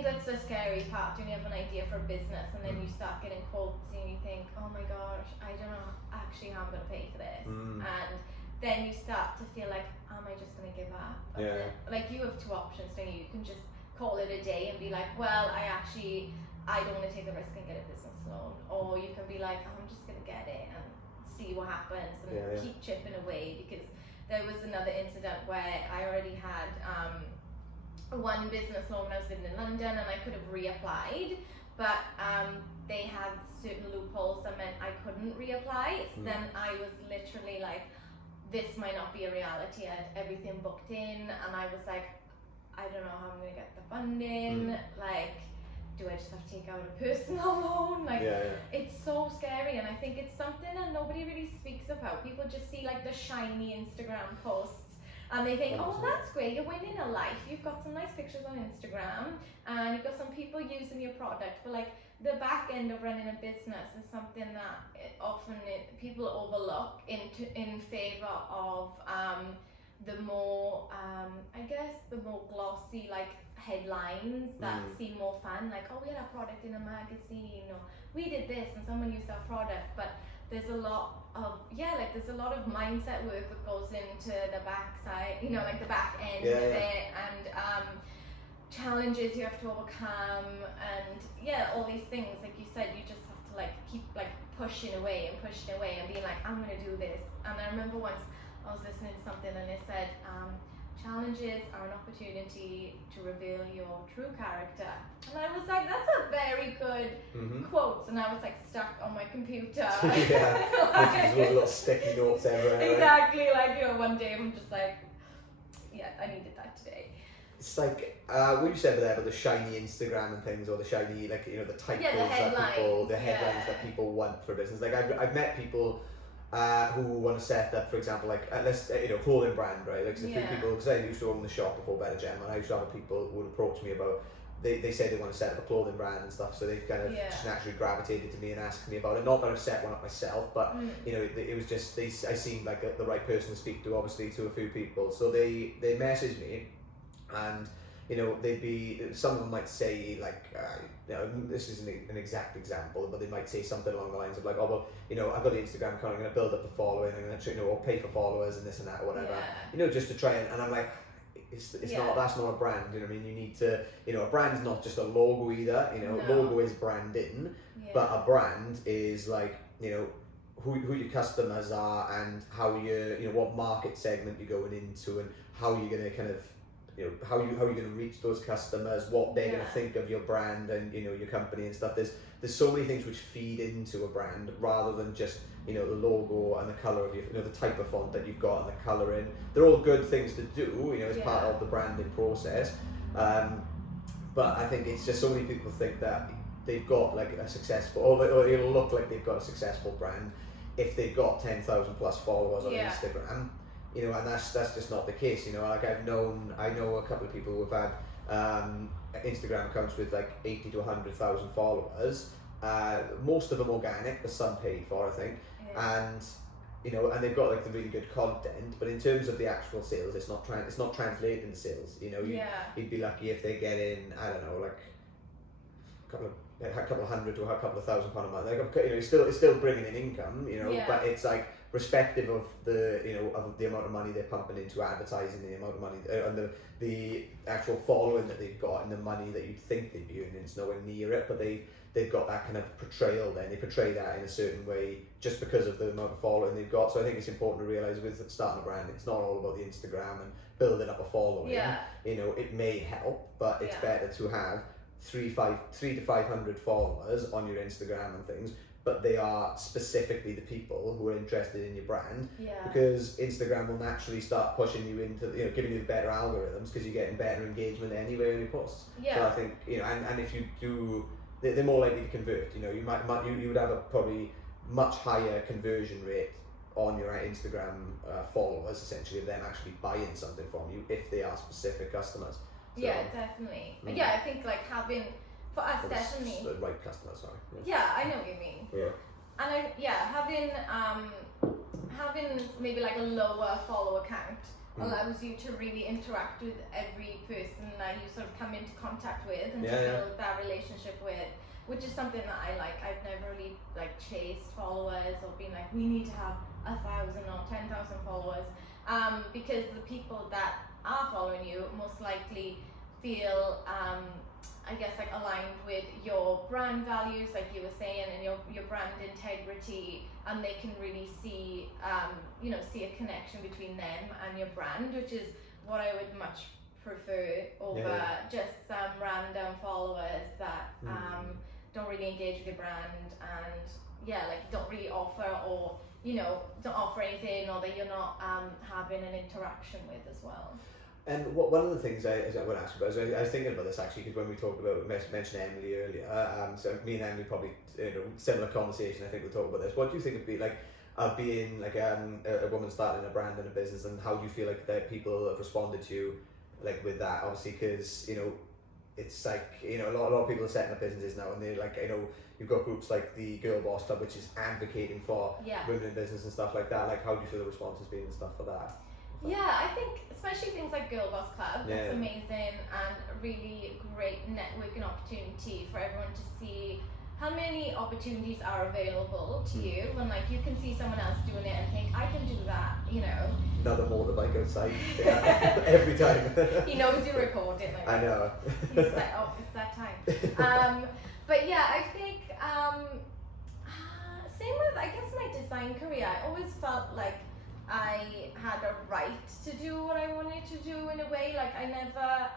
that's the scary part, when you have an idea for a business and then you start getting quotes and you think, oh my gosh, I don't know actually how I'm going to pay for this. And then you start to feel like, am I just going to give up? Then, like, you have 2 options, don't you? You can just call it a day and be like, well, I don't want to take the risk and get a business loan. Or you can be like, I'm just going to get it and see what happens and keep chipping away. Because there was another incident where I already had one business loan when I was living in London, and I could have reapplied, but they had certain loopholes that meant I couldn't reapply. So then I was literally like, this might not be a reality. I had everything booked in, and I was like, I don't know how I'm gonna get the funding. Like, do I just have to take out a personal loan? Like, it's so scary, and I think it's something that nobody really speaks about. People just see like the shiny Instagram posts, and they think, oh, that's great, you're winning a life, you've got some nice pictures on Instagram, and you've got some people using your product, but like, the back end of running a business is something that people overlook in favor of the more, the more glossy, like headlines that seem more fun, like, oh, we had our product in a magazine, or we did this and someone used our product. But there's a lot of there's a lot of mindset work that goes into the backside, like the back end of it, and challenges you have to overcome, and all these things. Like you said, you just have to like keep like pushing away and being like, I'm gonna do this. And I remember once I was listening to something and it said, challenges are an opportunity to reveal your true character. And I was like, that's a very good quote. And I was like stuck on my computer. Those little sticky notes everywhere. Exactly, like one day I'm just like, I needed that today. It's like what you said there about the shiny Instagram and things, or the shiny, like, the titles the headlines that people want for business. Like I've met people who want to set up, for example, like let's clothing brand, right? Like, so a few people, because I used to own the shop before Vala Gemma, and I used to have people who would approach me about, they say they want to set up a clothing brand and stuff, so they've kind of just naturally gravitated to me and asked me about it. Not that I've set one up myself, but it was just I seemed like the right person to speak to, obviously, to a few people. So they messaged me, and they'd be, some of them might say like, this isn't an exact example, but they might say something along the lines of like, oh well, I've got the Instagram account, I'm going to build up the following, I'm going to or pay for followers and this and that or whatever, just to try and I'm like, it's not, that's not a brand, you know what I mean? You need to, a brand's not just a logo either, logo is branding, but a brand is like, who your customers are, and how you what market segment you're going into, and how you're going to kind of, how you're going to reach those customers, what they're going to think of your brand and your company and stuff. There's so many things which feed into a brand, rather than just the logo and the color of your, the type of font that you've got and the coloring. They're all good things to do, as part of the branding process. But I think it's just, so many people think that they've got like a successful, or it'll look like they've got a successful brand if they've got 10,000 plus followers on Instagram. And that's just not the case. Like I know a couple of people who've had Instagram accounts with like 80 to 100,000 followers. Most of them organic, but some paid for, I think. And and they've got like the really good content. But in terms of the actual sales, it's not translating into sales. You'd be lucky if they get in, I don't know, like a couple of hundred to a couple of £1,000 a month. Like, it's still bringing in income. But it's like, respective of the of the amount of money they're pumping into advertising, the amount of money and the actual following that they've got, and the money that you'd think they'd be earning, it's nowhere near it. But they've got that kind of portrayal. Then they portray that in a certain way just because of the amount of following they've got. So I think it's important to realise with starting a brand, it's not all about the Instagram and building up a following. It may help, but it's better to have 3 to 500 followers on your Instagram and things, but they are specifically the people who are interested in your brand, because Instagram will naturally start pushing you into, giving you the better algorithms, because you're getting better engagement anyway in your posts. So I think, and if you do, they're more likely to convert. You would have a probably much higher conversion rate on your Instagram followers, essentially, of them actually buying something from you if they are specific customers. So, definitely. I think like having, for us, definitely the right customers, sorry. I know what you mean. And having maybe like a lower follower count allows you to really interact with every person that you sort of come into contact with, and to build that relationship with, which is something that I like. I've never really like chased followers or been like, we need to have 1,000 or 10,000 followers, because the people that are following you most likely feel I guess like aligned with your brand values, like you were saying, and your brand integrity, and they can really see see a connection between them and your brand, which is what I would much prefer over just some random followers that don't really engage with your brand, and like don't really offer, or don't offer anything, or that you're not having an interaction with as well. And one of the things I want to ask you about, I was thinking about this actually, because when we talked about, mentioned Emily earlier, so me and Emily probably, similar conversation, I think we'll talk about this. What do you think it'd be like being like a woman starting a brand and a business, and how do you feel like that people have responded to you like with that? Obviously, because it's like a lot of people are setting up businesses now, and they're like, you've got groups like the Girl Boss Club, which is advocating for women in business and stuff like that. Like, how do you feel the response has been and stuff for that? Yeah, I think especially things like Girl Boss Club, Yeah. that's amazing and a really great networking opportunity for everyone to see how many opportunities are available to you when like you can see someone else doing it and think, I can do that, you know. Another motorbike outside. Yeah. Every time. He knows you're recording. Like, I know. He's like, oh, it's that time. But yeah, I think same with I guess my design career. I always felt like I had a right to do what I wanted to do in a way. Like I never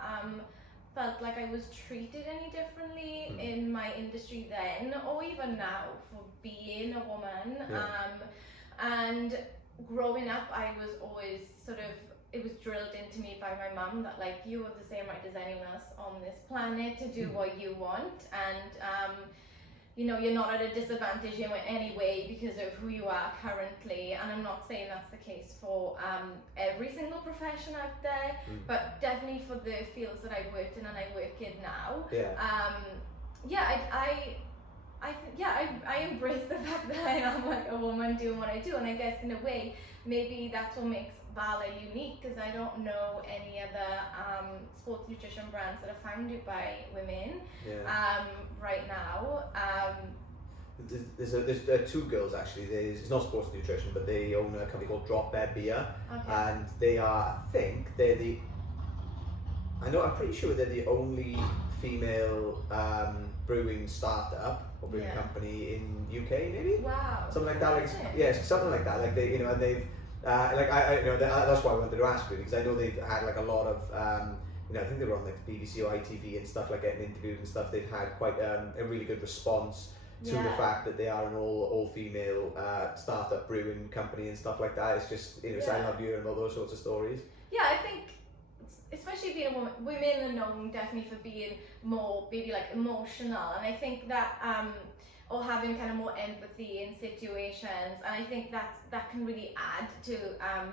felt like I was treated any differently in my industry then or even now for being a woman. And growing up, I was always it was drilled into me by my mum that like you have the same right as anyone else on this planet to do what you want, and you know, you're not at a disadvantage in any way because of who you are currently. And I'm not saying that's the case for every single profession out there, but definitely for the fields that I've worked in and I work in now. I embrace the fact that I am like a woman doing what I do, and I guess in a way maybe that's what makes Vala unique, because I don't know any other sports nutrition brands that are founded by women right now. There's two girls actually. It's not sports nutrition, but they own a company called Drop Bear Beer, and they are, I'm pretty sure they're the only female brewing startup or brewing company in UK, maybe. Wow. Something like that. Like something like that. Like they, you know, and they've that's why I wanted to ask really, because I know they've had like a lot of I think they were on like BBC or ITV and stuff, like getting interviewed and stuff. They've had quite a really good response to the fact that they are an all female startup brewing company and stuff like that. It's just, you know, so I love hearing about those sorts of stories. Yeah, I think especially being a woman, women are known definitely for being more maybe like emotional, and I think that or having kind of more empathy in situations, and I think that can really add to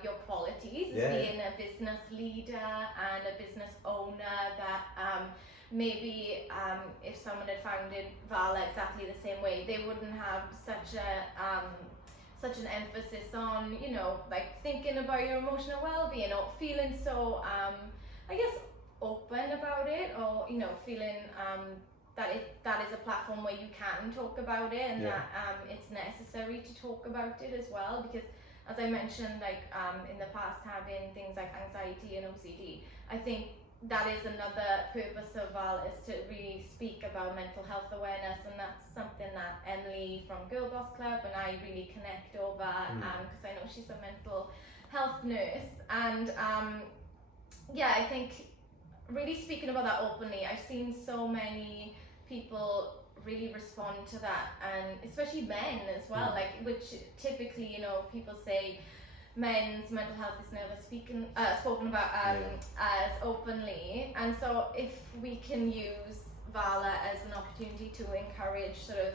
your qualities as being a business leader and a business owner. That maybe if someone had founded Vala exactly the same way, they wouldn't have such an emphasis on, you know, like thinking about your emotional well-being or feeling so I guess open about it, or you know, feeling that is a platform where you can talk about it, and that it's necessary to talk about it as well, because as I mentioned, like in the past, having things like anxiety and OCD, I think that is another purpose of Val, is to really speak about mental health awareness, and that's something that Emily from Girl Boss Club and I really connect over, because I know she's a mental health nurse, and I think really speaking about that openly, I've seen so many people really respond to that, and especially men as well, like, which typically, you know, people say men's mental health is never spoken about as openly, and so if we can use Vala as an opportunity to encourage sort of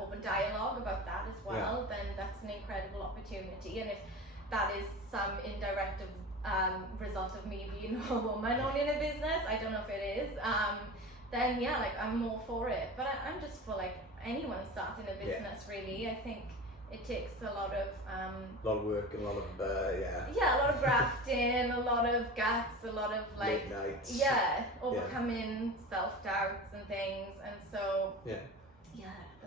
open dialogue about that as well, then that's an incredible opportunity. And if that is some indirect result of me being a woman owning a business, I don't know if it is, then like I'm more for it. But I'm just for like anyone starting a business really. I think it takes a lot of work and a lot of a lot of grafting, a lot of guts, a lot of like late nights, overcoming self-doubts and things, and so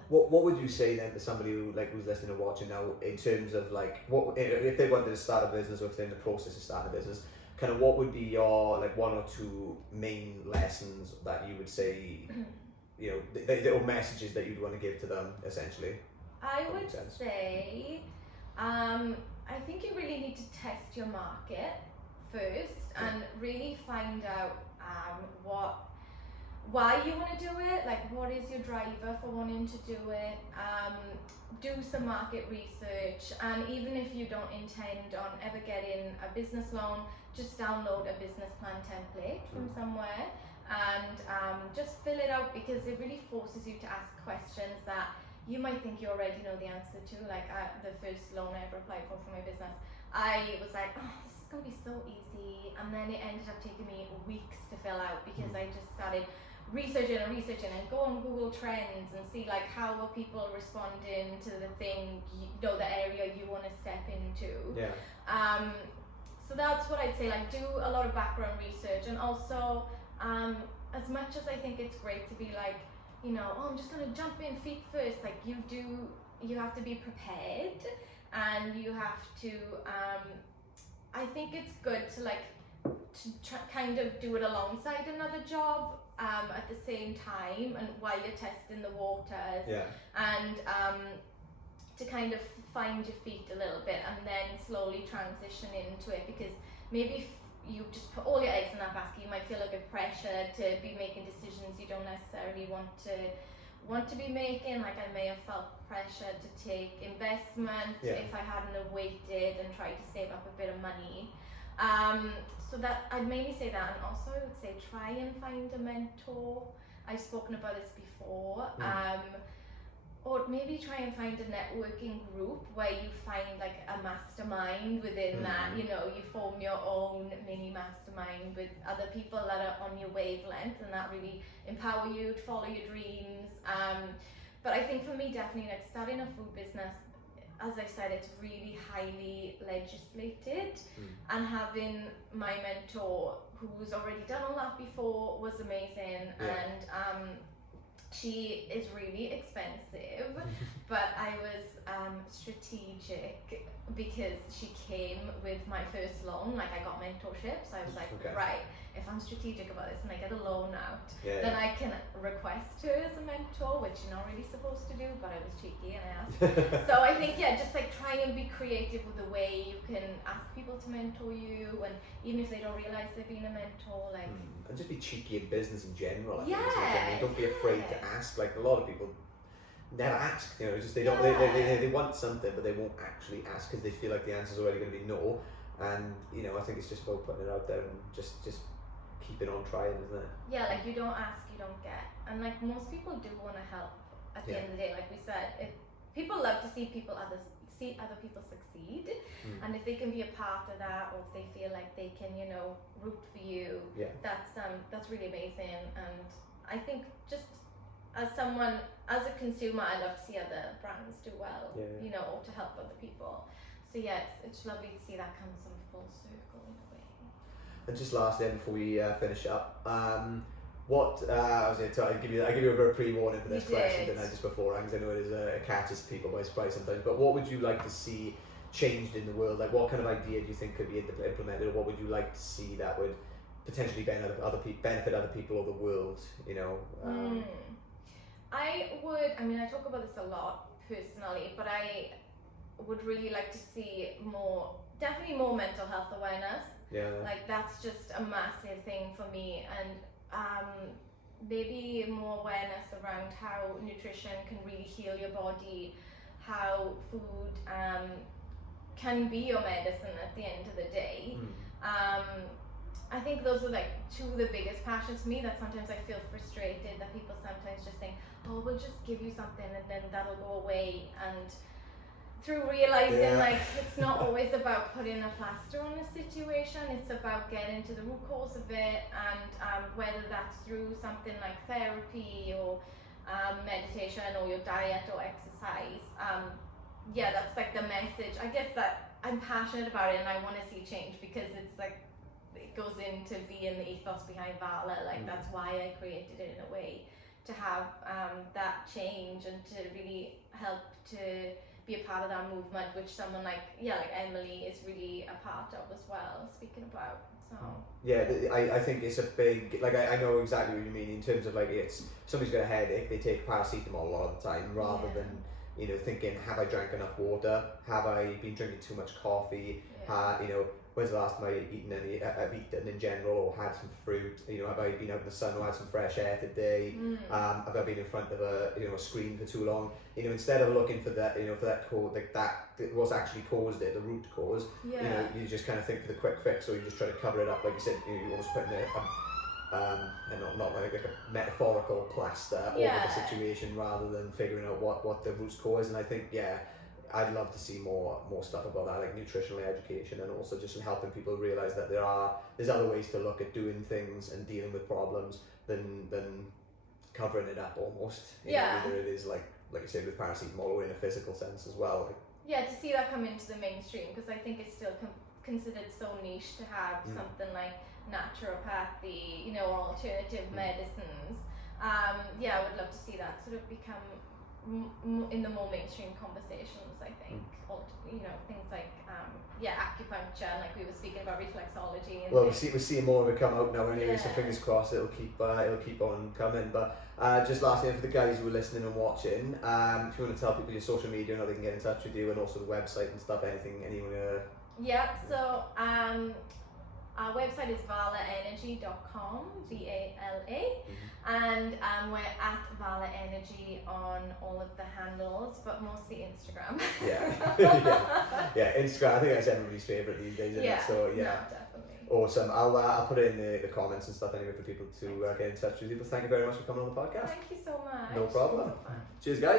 What would you say then to somebody who like who's listening and watching now, in terms of like what if they wanted to start a business, or if they're in the process of starting a business, kind of what would be your like one or two main lessons that you would say, you know, the little messages that you'd want to give to them essentially? I would say, I think you really need to test your market first and really find out why you want to do it, like what is your driver for wanting to do it. Do some market research, and even if you don't intend on ever getting a business loan, just download a business plan template from somewhere and just fill it out, because it really forces you to ask questions that you might think you already know the answer to. Like the first loan I ever applied for my business, I was like, oh, this is going to be so easy, and then it ended up taking me weeks to fill out, because I just started researching and go on Google Trends and see like how are people responding to the thing, you know, the area you want to step into. So that's what I'd say, like do a lot of background research, and also as much as I think it's great to be like, you know, oh, I'm just gonna jump in feet first, like you have to be prepared, and you have to I think it's good to like kind of do it alongside another job at the same time, and while you're testing the waters, and to kind of find your feet a little bit and then slowly transition into it, because maybe if you just put all your eggs in that basket, you might feel a bit pressured to be making decisions you don't necessarily want to be making. Like I may have felt pressure to take investment if I hadn't have waited and tried to save up a bit of money. So that I'd mainly say that, and also I would say try and find a mentor. I've spoken about this before. Or maybe try and find a networking group where you find like a mastermind within that, you know, you form your own mini mastermind with other people that are on your wavelength, and that really empower you to follow your dreams. But I think for me, definitely like starting a food business, as I said, it's really highly legislated, and having my mentor who's already done all that before was amazing. And she is really expensive, but I was strategic because she came with my first loan. Like I got mentorship, so I was like, right, if I'm strategic about this and I get a loan out, then I can request her as a mentor, which you're not really supposed to do, but I was cheeky and I asked. So I think just like try and be creative with the way you can ask people to mentor you, and even if they don't realize they're being a mentor, like and just be cheeky in business in general. I think, don't be afraid to ask. Like a lot of people never ask, you know, just they don't they want something but they won't actually ask because they feel like the answer's already going to be no. And you know, I think it's just about putting it out there and just keeping on trying, isn't it? Yeah, like you don't ask, you don't get. And like most people do want to help at the end of the day. Like we said, people love to see other people succeed, and if they can be a part of that, or if they feel like they can, you know, root for you, that's really amazing. And I think just as a consumer, I love to see other brands do well, you know, or to help other people. So it's lovely to see that come some full circle in a way. And just lastly, before we finish up, what I was going to I give you a bit of pre-warning for this question, didn't I, just beforehand, because I know it is a catches people by surprise sometimes. But what would you like to see changed in the world? Like, what kind of idea do you think could be implemented, or what would you like to see that would potentially benefit other people or the world? You know. I talk about this a lot personally, but I would really like to see definitely more mental health awareness. Like that's just a massive thing for me, and maybe more awareness around how nutrition can really heal your body, how food can be your medicine at the end of the day. I think those are like two of the biggest passions for me, that sometimes I feel frustrated that people sometimes just think, oh, we'll just give you something and then that'll go away. And through realizing like it's not always about putting a plaster on a situation, it's about getting to the root cause of it, and whether that's through something like therapy or meditation or your diet or exercise. That's like the message. I guess that I'm passionate about it and I want to see change, because it's like it goes into being the ethos behind Vala. Like that's why I created it, in a way, to have that change and to really help to be a part of that movement, which someone like Emily is really a part of as well, speaking about. So I think it's a big, like I know exactly what you mean in terms of like, it's somebody's got a headache, they take paracetamol a lot of the time, rather than, you know, thinking, have I drank enough water, have I been drinking too much coffee, you know, when's the last time I've eaten in general, or had some fruit, you know, have I been out in the sun or had some fresh air today, have I been in front of a screen for too long, you know, instead of looking for that, you know, for that cause, like that what's actually caused it, the root cause, you know, you just kind of think for the quick fix, or you just try to cover it up, like you said, you know, you almost put in and not like a metaphorical plaster over the situation, rather than figuring out what the root cause. And I think I'd love to see more stuff about that, like nutritional education, and also just helping people realize that there's other ways to look at doing things and dealing with problems than covering it up almost. You know, whether it is like I said with paracetamol, or in a physical sense as well. To see that come into the mainstream, because I think it's still considered so niche to have something like naturopathy, you know, or alternative medicines. Yeah, I would love to see that sort of become in the more mainstream conversations, I think. You know, things like acupuncture, like we were speaking about, reflexology. And well, we're seeing more of it come out now anyway, so Yeah. fingers crossed it'll keep on coming. But just lastly, for the guys who are listening and watching, if you want to tell people your social media and how they can get in touch with you, and also the website and stuff, anyone. Yeah, so our website is valaenergy.com, VALA, and we're at Vala Energy on all of the handles, but mostly Instagram. Yeah, Instagram. I think that's everybody's favourite these days, isn't it? So no, definitely. Awesome. I'll put it in the comments and stuff anyway for people to get in touch with you. But thank you very much for coming on the podcast. Thank you so much. No problem. So fun. Cheers, guys.